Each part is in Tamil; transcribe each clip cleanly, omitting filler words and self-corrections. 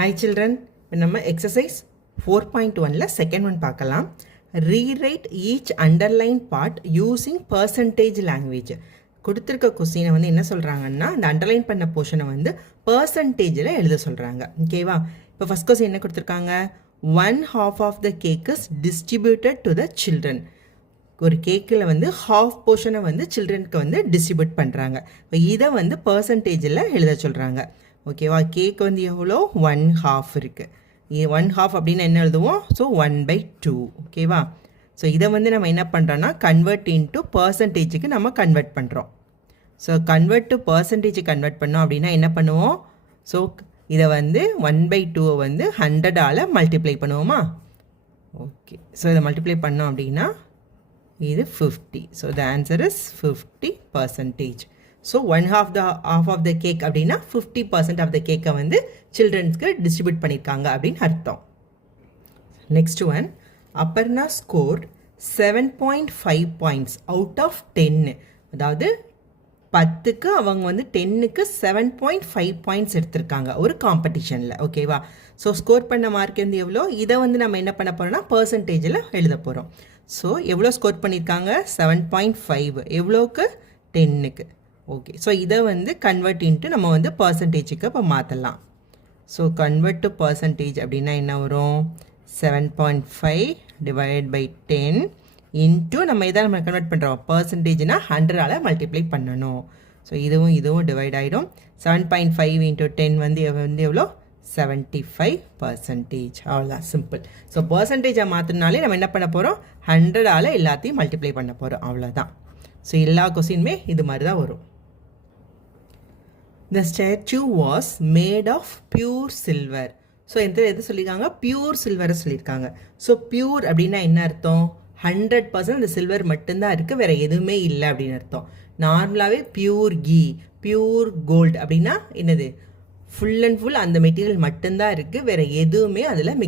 Hi children, நம்ம exercise 4.1ல second one பார்க்கலாம். Rewrite each underlined part using percentage language. கொடுத்திருக்க கொஸ்டினை வந்து என்ன சொல்கிறாங்கன்னா அந்த அண்டர்லைன் பண்ண போர்ஷனை வந்து பர்சன்டேஜில் எழுத சொல்கிறாங்க. ஓகேவா? இப்போ ஃபஸ்ட் கொஸ்டின் என்ன கொடுத்துருக்காங்க, 1/2 of the cake is distributed to the children. ஒரு கேக்கில் வந்து ஹாஃப் போர்ஷனை வந்து சில்ட்ரனுக்கு வந்து டிஸ்ட்ரிபியூட் பண்ணுறாங்க. இப்போ இதை வந்து பர்சன்டேஜில் எழுத சொல்கிறாங்க. ஓகேவா? கேக் வந்து எவ்வளோ 1/2 இருக்குது. 1/2 அப்படின்னு என்ன எழுதுவோம்? ஸோ 1/2. ஓகேவா? ஸோ இதை வந்து நம்ம என்ன பண்ணுறோன்னா கன்வெர்ட் இன்ட்டு பர்சன்டேஜுக்கு நம்ம கன்வெர்ட் பண்ணுறோம். So convert to percentage convert பண்ணோம் அப்படின்னா என்ன பண்ணுவோம்? ஸோ இதை வந்து 1/2 வந்து 100ஆல் மல்டிப்ளை பண்ணுவோமா? ஓகே, ஸோ இதை மல்டிப்ளை பண்ணோம் அப்படின்னா இது 50. So the answer is 50%. So 1/2 of the cake அப்படின்னா 50% ஆஃப் த கேக்கை வந்து சில்ட்ரன்ஸ்க்கு டிஸ்ட்ரிபியூட் பண்ணியிருக்காங்க அப்படின்னு அர்த்தம். Next one, Aparna score 7.5 points out of 10. அதாவது 10க்கு அவங்க வந்து 10க்கு 7.5 பாயிண்ட்ஸ் எடுத்திருக்காங்க ஒரு காம்படிஷனில். ஓகேவா? ஸோ ஸ்கோர் பண்ண மார்க் வந்து எவ்வளோ, இதை வந்து நம்ம என்ன பண்ண போகிறோம்னா பர்சன்டேஜில் எழுத போகிறோம். ஸோ எவ்வளோ ஸ்கோர் பண்ணியிருக்காங்க? 7.5. எவ்வளோக்கு? 10க்கு. ஓகே, ஸோ இதை வந்து கன்வெர்ட் இன்ட்டு நம்ம வந்து பர்சன்டேஜுக்கு இப்போ மாற்றலாம். ஸோ கன்வெர்ட் டு பர்சன்டேஜ் அப்படின்னா என்ன வரும்? 7.5 டிவைட் பை 10 இன்ட்டு நம்ம இதை நம்ம கன்வெர்ட் பண்ணுறோம் பர்சன்டேஜ்னா 100ஆல் மல்டிப்ளை பண்ணணும். ஸோ இதுவும் டிவைட் ஆகிடும். 7.5 இன்ட்டு 10 வந்து எவ்வளோ? 75%. அவ்வளோதான், சிம்பிள். ஸோ பர்சன்டேஜை மாற்றினாலே நம்ம என்ன பண்ண போகிறோம்? 100ஆல் எல்லாத்தையும் மல்டிப்ளை பண்ண போகிறோம். அவ்வளோதான். ஸோ எல்லா கொஸ்டினுமே இது மாதிரி தான் வரும். The statue was made of pure silver. So எது சொல்லியிருக்காங்க? பியூர் சில்வரை சொல்லியிருக்காங்க. ஸோ பியூர் அப்படின்னா என்ன அர்த்தம்? 100% அந்த சில்வர் மட்டும்தான் இருக்குது, வேறு எதுவுமே இல்லை அப்படின்னு அர்த்தம். நார்மலாகவே பியூர் கீ, பியூர் கோல்டு அப்படின்னா என்னது? ஃபுல் அண்ட் ஃபுல் அந்த மெட்டீரியல் மட்டும்தான் இருக்குது, வேறு எதுவுமே அதில்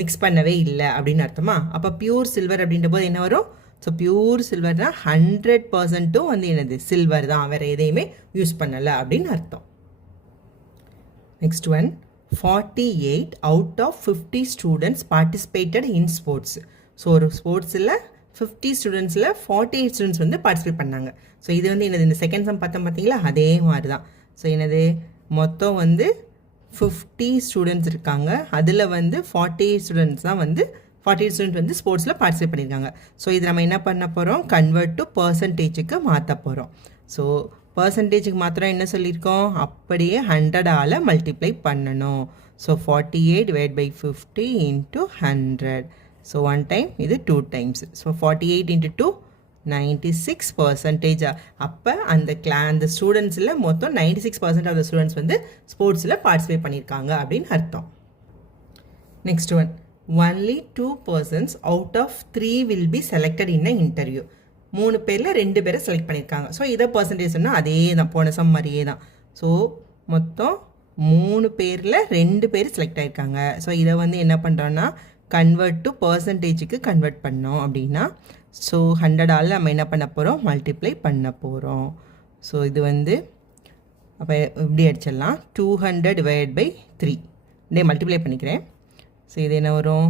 மிக்ஸ் பண்ணவே இல்லை அப்படின்னு அர்த்தமா? அப்போ பியூர் சில்வர் அப்படின்ற போது என்ன வரும்? ஸோ பியூர் சில்வர்னா 100% வந்து என்னது? சில்வர் தான், வேறு எதையுமே யூஸ் பண்ணலை அப்படின்னு அர்த்தம். Next one, 48 out of 50 students participated in sports. So ஒரு ஸ்போர்ட்ஸில் 50 ஸ்டூடெண்ட்ஸில் 48 ஸ்டூடெண்ட்ஸ் வந்து பார்ட்டிசிபேட் பண்ணாங்க. ஸோ இது வந்து என்னது? இந்த செகண்ட் சம் பார்த்தோம் பார்த்தீங்களா, அதே மாதிரி தான். ஸோ என்னது? மொத்தம் வந்து 50 ஸ்டூடெண்ட்ஸ் இருக்காங்க, அதில் வந்து 48 ஸ்டூடெண்ட்ஸ் தான் வந்து 48 ஸ்டூடெண்ட் வந்து ஸ்போர்ட்ஸில் பார்ட்டிசிபேட் பண்ணியிருக்காங்க. ஸோ இது நம்ம என்ன பண்ண போகிறோம்? கன்வெர்ட் டு பர்சன்டேஜுக்கு மாற்ற போகிறோம். ஸோ பர்சன்டேஜுக்கு மாத்திரம் என்ன சொல்லியிருக்கோம்? அப்படியே 100ஆல் மல்டிப்ளை பண்ணணும். So 48 divide by 50 into 100. So 1 time, இது 2 டைம்ஸ். So 48 into 2 96%. அப்போ அந்த ஸ்டூடெண்ட்ஸில் மொத்தம் 96% ஆஃப் த ஸ்டூடெண்ட்ஸ் வந்து ஸ்போர்ட்ஸில் பார்ட்டிசிபேட் பண்ணியிருக்காங்க அப்படின்னு அர்த்தம். Next one, only 2 persons out of 3 will be selected in an interview. 3 பேரில் 2 பேரை செலக்ட் பண்ணியிருக்காங்க. ஸோ இதை பர்சன்டேஜ் சொன்னால் அதே தான், போன சம் மாதிரியே தான். ஸோ மொத்தம் 3 பேரில் 2 பேர் செலக்ட் ஆகிருக்காங்க. ஸோ இதை வந்து என்ன பண்ணுறோன்னா கன்வெர்ட் டு பர்சன்டேஜுக்கு கன்வெர்ட் பண்ணோம் அப்படின்னா ஸோ 100ஆல் நம்ம என்ன பண்ண போகிறோம்? மல்டிப்ளை பண்ண போகிறோம். ஸோ இது வந்து அப்போ இப்படி அடிச்சிடலாம். 200 டிவைட் பை 3 இதே மல்டிப்ளை பண்ணிக்கிறேன். ஸோ இது என்ன வரும்?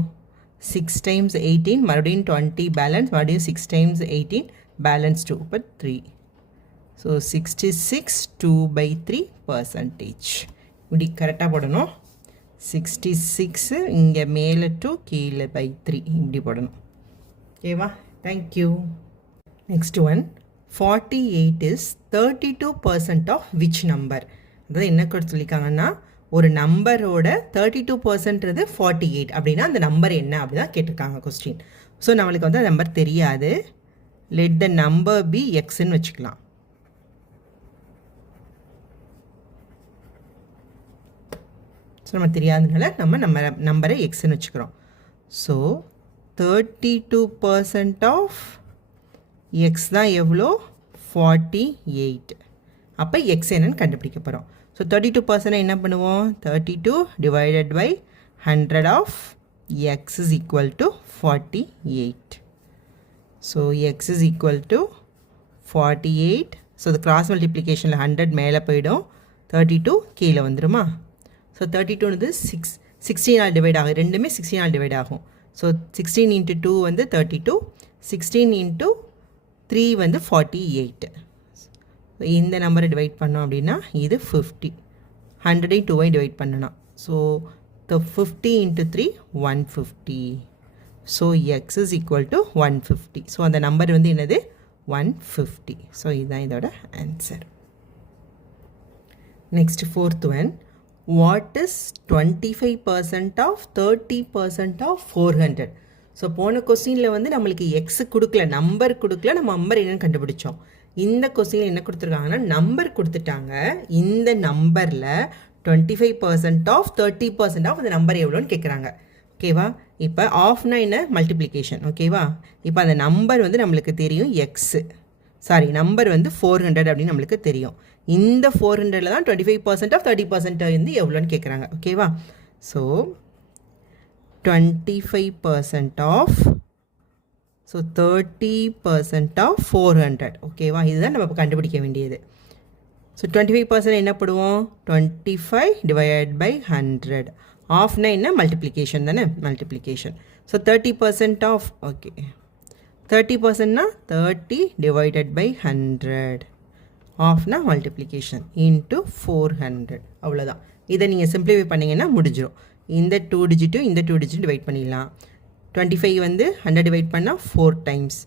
6 டைம்ஸ் 18, மறுபடியும் 20 பேலன்ஸ், மறுபடியும் 6 டைம்ஸ் 18 பேலன்ஸ் 2, இப்போ 3. ஸோ 66 2/3%. இப்படி கரெக்டாக போடணும். 66 இங்கே மேலே 2 கீழே பை 3 இப்படி போடணும். ஓகேவா? Thank you. Next one, 48 is 32% of which number? அதாவது என்ன சொல்லியிருக்காங்கன்னா ஒரு நம்பரோட 32% 48 அப்படின்னா அந்த நம்பர் என்ன அப்படி தான் கேட்டிருக்காங்க கொஸ்டின். ஸோ நம்மளுக்கு வந்து அந்த நம்பர் தெரியாது. லெட் த நம்பர் பி எக்ஸ்ன்னு வச்சுக்கலாம். ஸோ நம்ம தெரியாததுனால நம்ம நம்பரை எக்ஸ்ன்னு வச்சுக்கிறோம். ஸோ 32% ஆஃப் எக்ஸ் தான் எவ்வளோ? 48. அப்போ எக்ஸ் என்னன்னு கண்டுபிடிக்க போகிறோம். ஸோ 32% என்ன பண்ணுவோம்? 32 divided by 100 of X is equal to 48. So X is equal to 48. So இந்த கிராஸ் மல்டிப்ளிகேஷனில் 100 மேலே போயிடும், 32 கீழே வந்துடுமா? ஸோ 32 வந்து 16 டிவைட் ஆகும், ரெண்டுமே 16 டிவைட் ஆகும். ஸோ 16 இன்ட்டு 2 வந்து 32, 16 இன்ட்டு 3 வந்து 48. இந்த நம்பரை டிவைட் பண்ணோம் அப்படின்னா இது 50. 100 2 டிவைட் பண்ணணும். So 50 into 3 150. So X is equal to 150. So அந்த நம்பர் வந்து என்னது 150. ஸோ இதுதான் இதோட answer. Next fourth one, what is 25% of 30% of 400? So போன கொஸ்டினில் வந்து நம்மளுக்கு எக்ஸ் கொடுக்கல, நம்பர் கொடுக்கல, நம்ம நம்பர் என்னென்னு கண்டுபிடிச்சோம். இந்த கொஸ்டினில் என்ன கொடுத்துருக்காங்கன்னா நம்பர் கொடுத்துட்டாங்க. இந்த நம்பரில் 25% ஆஃப் 30% ஆஃப் அந்த நம்பர் எவ்வளோன்னு கேட்குறாங்க. ஓகேவா? இப்போ ஆஃப்னா என்ன, மல்டிப்ளிகேஷன். ஓகேவா? இப்போ அந்த நம்பர் வந்து நம்மளுக்கு தெரியும் எக்ஸு, சாரி நம்பர் வந்து 400 அப்படின்னு நம்மளுக்கு தெரியும். இந்த 400ல் தான் 25% ஆஃப் 30% வந்து எவ்வளோன்னு கேட்குறாங்க. ஓகேவா? So 25% of, so 30% of 400. ஓகேவா? இதுதான் நம்ம இப்போ கண்டுபிடிக்க வேண்டியது. ஸோ 25% என்ன போடுவோம், 25 டிவைட் பை 100. ஆஃப்னா என்ன, மல்டிப்ளிகேஷன் தானே, மல்டிப்ளிகேஷன். ஸோ 30% ஆஃப், ஓகே 30%னா 30 டிவைடட் பை 100. ஆஃப்னா மல்டிப்ளிகேஷன் இன்ட்டு 400. அவ்வளோதான். இதை நீங்கள் சிம்பிளிஃபை பண்ணிங்கன்னா முடிஞ்சிடும். இந்த 2 டிஜிட்டும் இந்த 2 டிஜிட்டும் டிவைட் பண்ணிடலாம். 25 வந்து 100 டிவைட் பண்ணால் 4 டைம்ஸ்,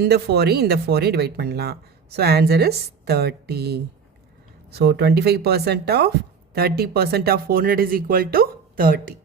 இந்த 4ஐயும் இந்த 4ஐயும் டிவைட் பண்ணலாம். So answer is 30. So 25% of 30% of 400 is equal to 30.